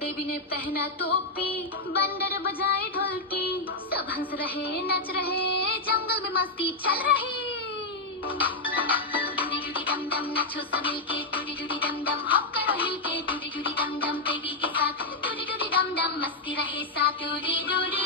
Baby ने पहना टोपी, बंदर बजाए ढोलकी, सब हंस रहे नच रहे, जंगल में मस्ती चल रही। डूडी डूडी डम डम नचो सब मिलके, डूडी डूडी डम डम हॉप करो हिल के, डूडी डूडी डम डम बेबी के साथ, डूडी डूडी डम डम मस्ती रहे साथ, डूडी डूडी